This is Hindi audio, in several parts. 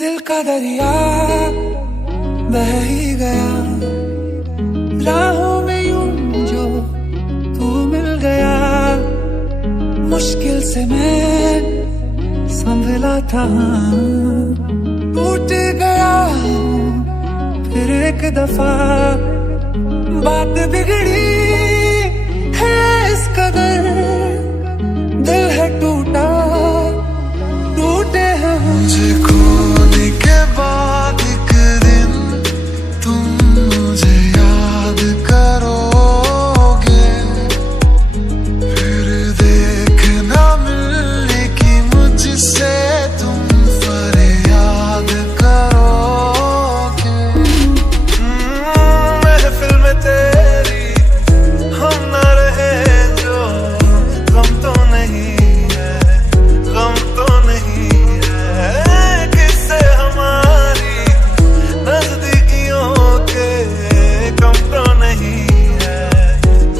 दिल का दरिया बह ही गया, राहों में यूं जो तू मिल गया। मुश्किल से मैं संभला था, टूट गया फिर एक दफा। बात बिगड़ी है इस कदर, दिल है टूटा, टूटे हैं मुझे खोने के बाद एक दिन तुम मुझे याद करोगे, फिर देखना मिलने की मुझसे तुम फरियाद करोगे। महफिल में तेरी हम न रहे जो, गम तो नहीं है, गम तो नहीं है, किससे हमारी नजदीकियों के कम तो नहीं है,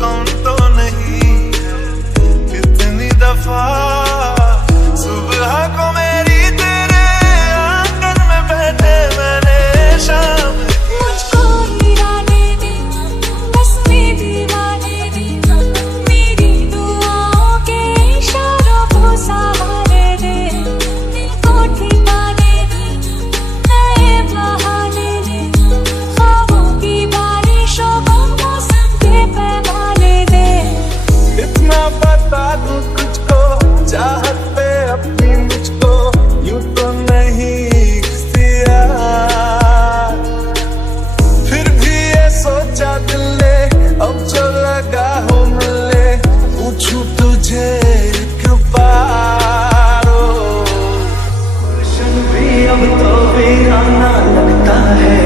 कम तो नहीं है। कितनी दफा सुबह को मेरी तेरे आंगन में बैठे मैंने शाम मुझको हीराने दे, बस में दीवाने दे, मेरी दुआओं के इशारों को सहारे दे। दिल को ठिकाने दे, नए बहाने दे, ख्वाबों की बारिशों को मौसम के पैमाने दे। इतना बता दूं तुझको, चाहत पे अपनी मुझको यूं तो नहीं इख्तियार, फिर भी ये सोचा दिल ने अब जो लगा हो मिले, पूछूं तुझे एक बार। गुलशन भी अब तो वीराना लगता है,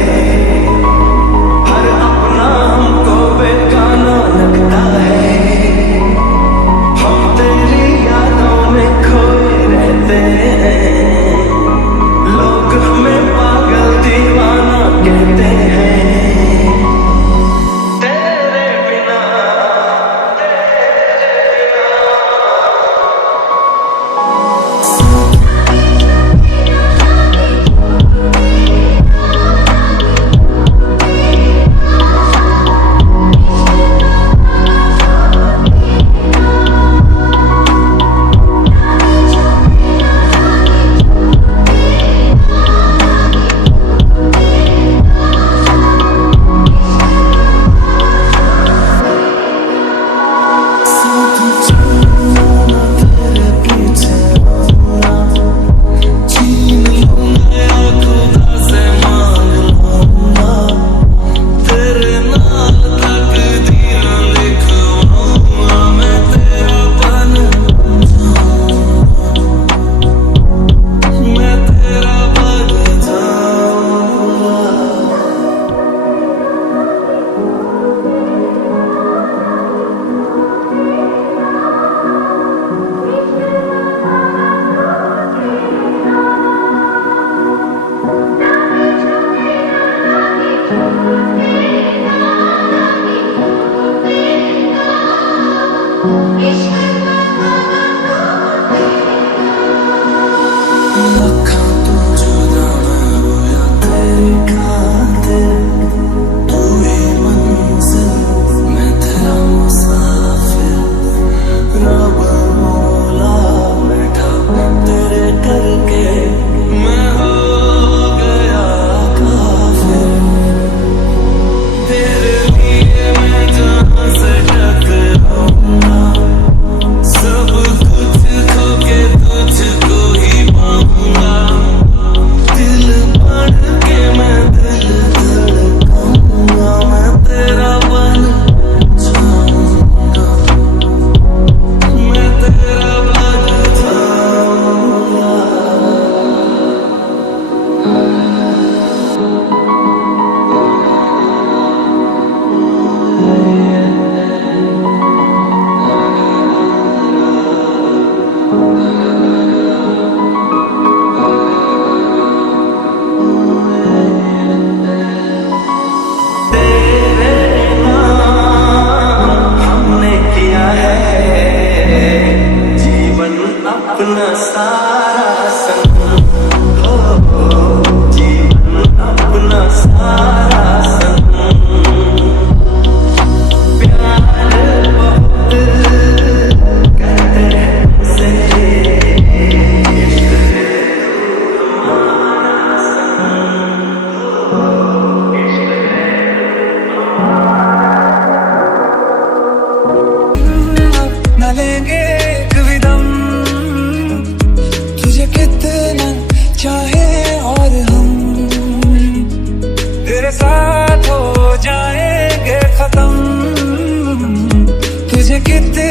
हर अपना हमको बेगाना लगता है। हम तेरी यादों में खोए रहते हैं, लोग हमें पागल दीवाना कहते हैं। तेरे बिना दिल बढ़ के मैं तेरे साथ हो जाएंगे खत्म, तुझे कितने